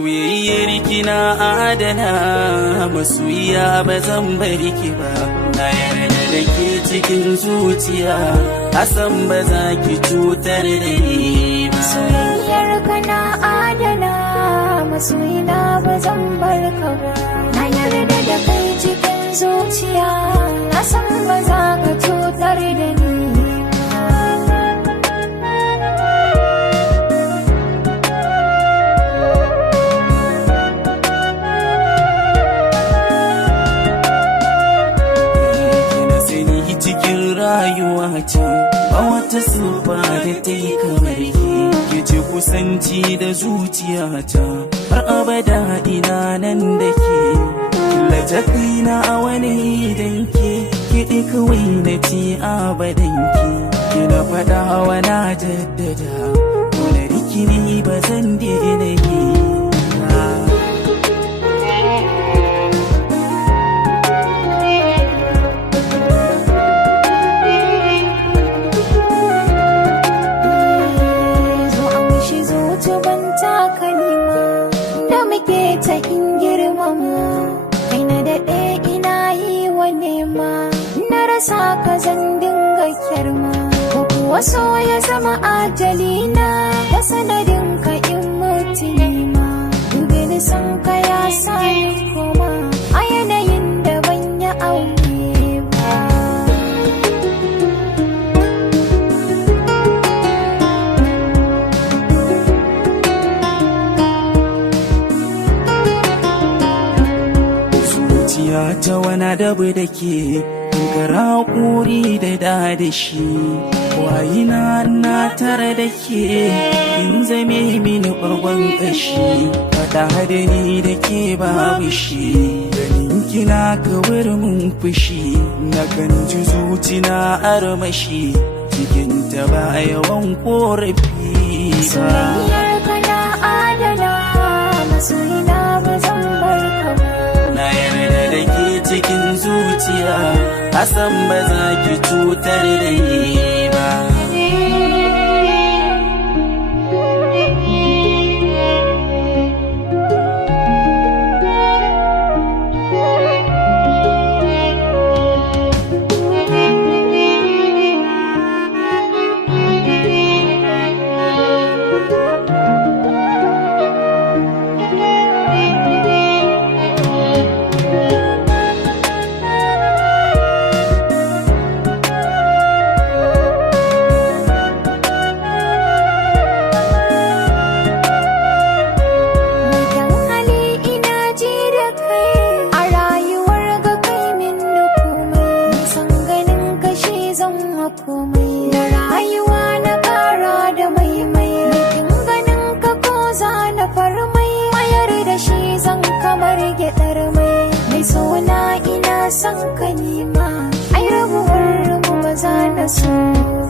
soyayyar kina adana masoyiya ba zan bari ki ba na yarda da ke cikin zuciya hasan ba za ki cutar da ni ba soyayyar kana adana masoyina ba zan bar ka ba na yarda da kai cikin zuciya hasan ba za ka cutar da ni rayuwata ba wata sufa da ta yi kamar ke ce kusanci da zuciyata har abada ina nan da ke killata kaina a wani idan ke kiɗi kawai na ci abadan ke na faɗa wa na jaddada wani rikini ba zan daina yi ta in girmama kai na daɗe ina yi wa nema na rasa ka zan dinga kyarma ko kuwa so ya zama ajalina da sanadin ka in mutu nema dubi ni san ka ya sani koma a yanayin da ban yi aure ba ta wani dabu da ke kara kuri da shi wayina na tare da ke in zame mini ɓargon ƙashi fata da ni da ke babu shi ganin kina kawar mun fushi na kan ji zuci na armashi cikin ta ba yawan korafi soyayyar kana adana masoyina ba zan bar ka ba na yarda da ke cikin zuciya hasan ba za ki cutar da ni ba komai na rayuwa na kara da maimai kin ganin ka ko za na farmai mayar da shi zan kamar gyaɗar mai sona ina son ka nima ai rabuwar mu ba za na so